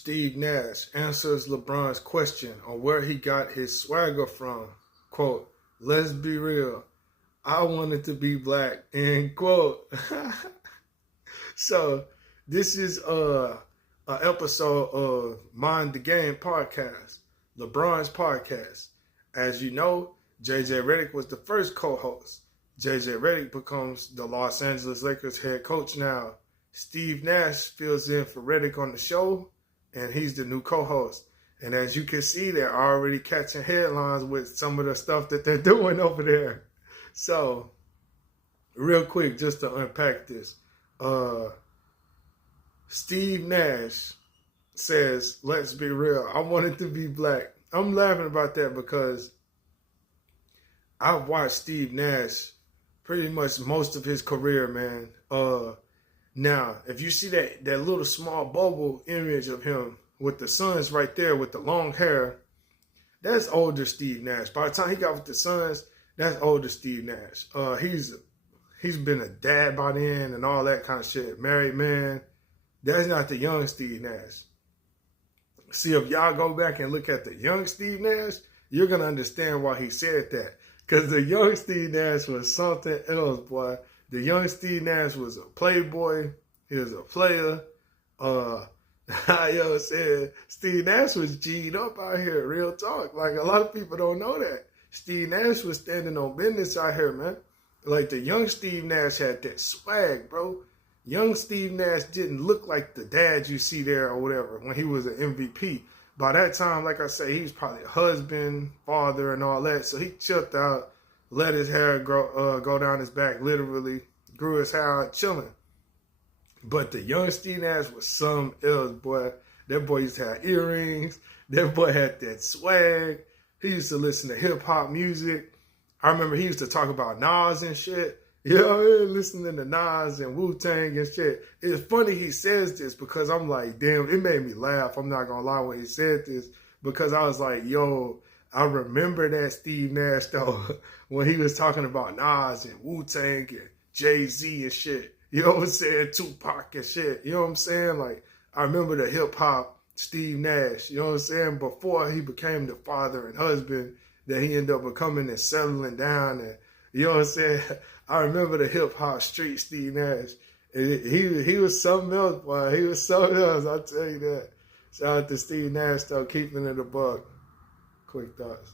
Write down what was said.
Steve Nash answers LeBron's question on where he got his swagger from. Quote, let's be real. I wanted to be black, end quote. So this is an episode of Mind the Game podcast, LeBron's podcast. As you know, JJ Redick was the first co-host. JJ Redick becomes the Los Angeles Lakers head coach now. Steve Nash fills in for Redick on the show, and he's the new co-host. And as you can see, they're already catching headlines with some of the stuff that they're doing over there. So, real quick, just to unpack this. Steve Nash says, let's be real, I wanted to be black. I'm laughing about that because I've watched Steve Nash pretty much most of his career, man. Now, if you see that little small bubble image of him with the Suns right there with the long hair, that's older Steve Nash. By the time he got with the Suns, that's older Steve Nash. He's been a dad by then and all that kind of shit. Married man. That's not the young Steve Nash. See, if y'all go back and look at the young Steve Nash, you're going to understand why he said that. Because the young Steve Nash was something else, boy. The young Steve Nash was a playboy. He was a player. Yo said Steve Nash was G'd up out here, real talk. Like, a lot of people don't know that. Steve Nash was standing on business out here, man. Like, the young Steve Nash had that swag, bro. Young Steve Nash didn't look like the dad you see there or whatever when he was an MVP. By that time, like I say, he was probably a husband, father, and all that. So he chilled out, let his hair go down his back, literally, grew his hair out, chilling. But the young Steve Nash was something else, boy. That boy used to have earrings. That boy had that swag. He used to listen to hip-hop music. I remember he used to talk about Nas and shit. You know, listening to Nas and Wu-Tang and shit. It's funny he says this because I'm like, damn, it made me laugh. I'm not going to lie when he said this because I was like, yo, I remember that Steve Nash, though, when he was talking about Nas and Wu-Tang and Jay-Z and shit. You know what I'm saying? Tupac and shit. You know what I'm saying? Like, I remember the hip-hop Steve Nash, you know what I'm saying? Before he became the father and husband that he ended up becoming and settling down. And you know what I'm saying? I remember the hip-hop street Steve Nash. He was something else, boy. He was something else, I'll tell you that. Shout out to Steve Nash, though, keeping it a buck. Quick thoughts.